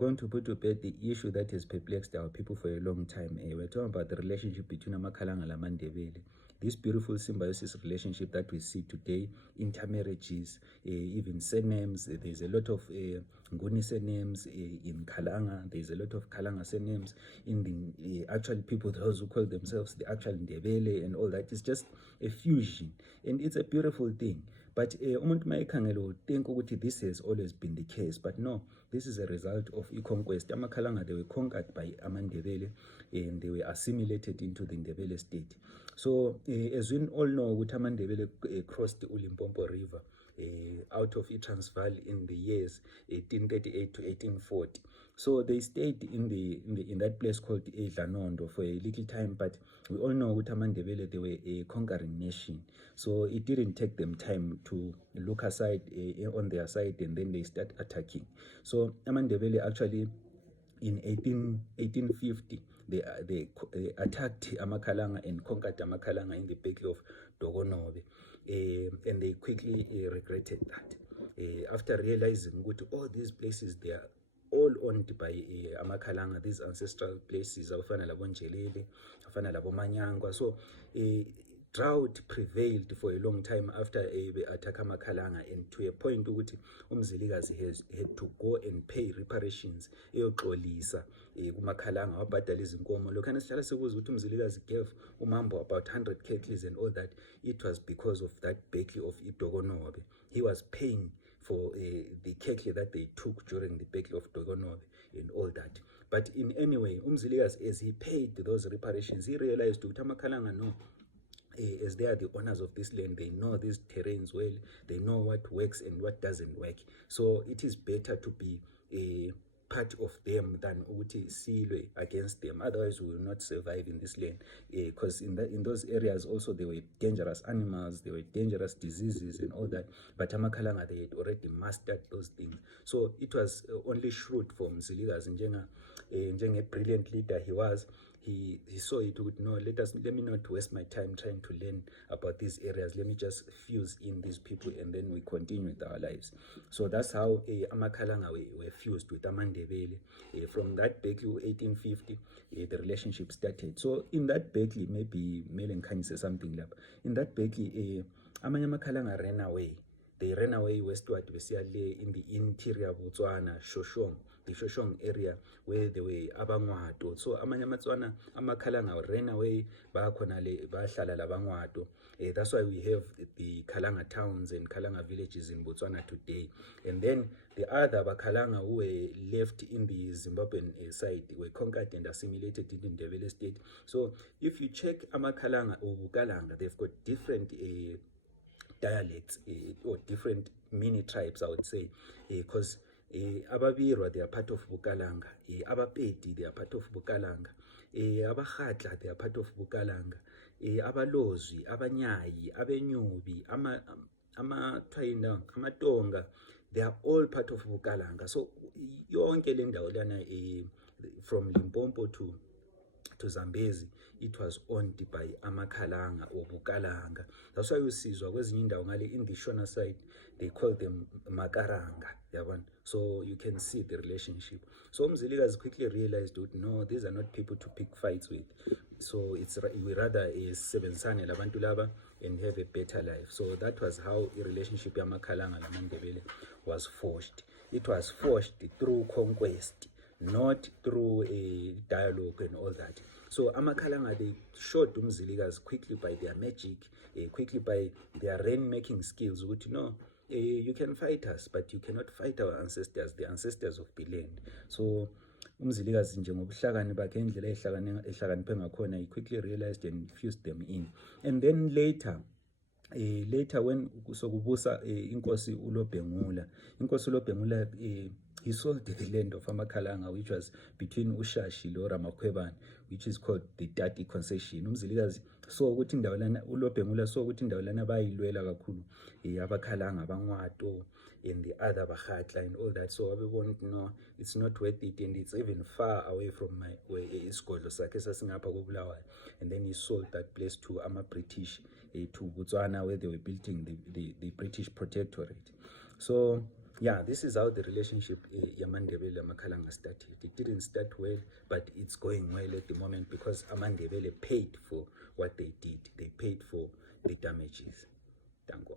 going to put to bed the issue that has perplexed our people for a long time. We're talking about the relationship between Amakhalanga and Amandebele. This beautiful symbiosis relationship that we see today, intermarriages, even surnames. There's a lot of Nguni surnames in Kalanga. There's a lot of Kalanga surnames in the actual people, those who call themselves the actual Ndebele and all that. It's just a fusion, and it's a beautiful thing. But umuntu mayikhangela think ukuthi this has always been the case, but no, this is a result of conquest. Amakhalanga, they were conquered by Amandebele and they were assimilated into the Ndebele state. So as we all know, Amandebele crossed the Ulimpompo River out of Transvaal in the years 1838 to 1840. So they stayed in that place called Dlanondo for a little time, but we all know with Amandebele, they were a conquering nation. So it didn't take them time to look aside on their side, and then they start attacking. So Amandebele actually in 1850, they attacked Amakhalanga and conquered Amakhalanga in the Battle of Dogonobe, and they quickly regretted that. After realizing that all these places, they are all owned by Amakhalanga, these ancestral places, afana labo Njelele, afana labo Manyangwa. So drought prevailed for a long time after attack Amakhalanga, and to a point ukuthi uMzilikazi had to go and pay reparations eyoxolisa kuMakhalanga, wabhadala izinkomo. Lokhana sihlala sikuza ukuthi uMzilikazi gave uMambo about 100 cattle and all that. It was because of that battle of Dogonobe. He was paying for the cattle that they took during the battle of Dogonobe and all that. But in any way, uMzilikazi, as he paid those reparations, he realized ukuthi Amakhalanga, no, as they are the owners of this land, they know these terrains well, they know what works and what doesn't work. So it is better to be a part of them than ukuthi silwe against them. Otherwise, we will not survive in this land. Because in those areas also, there were dangerous animals, there were dangerous diseases and all that. But Amakhalanga, they had already mastered those things. So it was only shrewd for Mzilikazi, njenge brilliant leader he was. He saw it would no, let me not waste my time trying to learn about these areas. Let me just fuse in these people and then we continue with our lives. So that's how Amakhalanga were fused with Amandebele. From that battle, 1850, the relationship started. So in that battle, maybe Melen can say something like in that battle, Amakhalanga ran away. They ran away westward, in the interior of Botswana, Shoshong, the Shoshong area where they were Abangwato. So Amanyamatswana, Amakhalanga ran away, Bahlala Labangwato. That's why we have the Kalanga towns and Kalanga villages in Botswana today. And then the other Bakhalanga who were left in the Zimbabwean side were conquered and assimilated in the Ndebele state. So if you check Amakhalanga or Bukalanga, they've got different dialects or different mini tribes, I would say, because Ababirwa, they are part of Bukalanga, Abapedi, they are part of Bukalanga, Abakhatla, they are part of Bukalanga, Abalozwi, Abanyayi, Abenyubi, Amatonga, they are all part of Bukalanga. So yonke le ndawo lana from Limpopo to Zambezi, it was owned by Amakhalanga or Bukalanga. That's why you see in the Shona side, they call them Makaranga. So you can see the relationship. So Mzilikazi quickly realized that no, these are not people to pick fights with. So we rather sebenzane labantu laba and have a better life. So that was how the relationship of Amakhalanga and Amandebele was forged. It was forged through conquest, not through a dialogue and all that. So Amakhalanga, they showed Mzilikazi quickly by their magic, quickly by their rain-making skills, which you can fight us, but you cannot fight our ancestors, the ancestors of the land. So uMzilikazi njengobuhlakani bakhe indlela ehlakaniphe ngakhona, he quickly realized and fused them in. And then later when sokubusa inkosi uLobhengula, he sold the land of Amakhalanga, which was between Ushashi lo Ramakhwebane, which is called the Dati concession. Umzilikazi so ukuthi indawo lana uLobhengula so ukuthi indawo lana bayilwela kakhulu Abakhalanga, Bangwato and the other Bakhatla and all that. So everyone know it's not worth it, and it's even far away from my where isigodlo sakhe sasingapha koBulawayo. And then he sold that place to British, to Botswana, where they were building the British protectorate. So Yeah, this is how the relationship Yamandebele Makalanga started. It didn't start well, but it's going well at the moment because Amandebele paid for what they did. They paid for the damages. Thank you.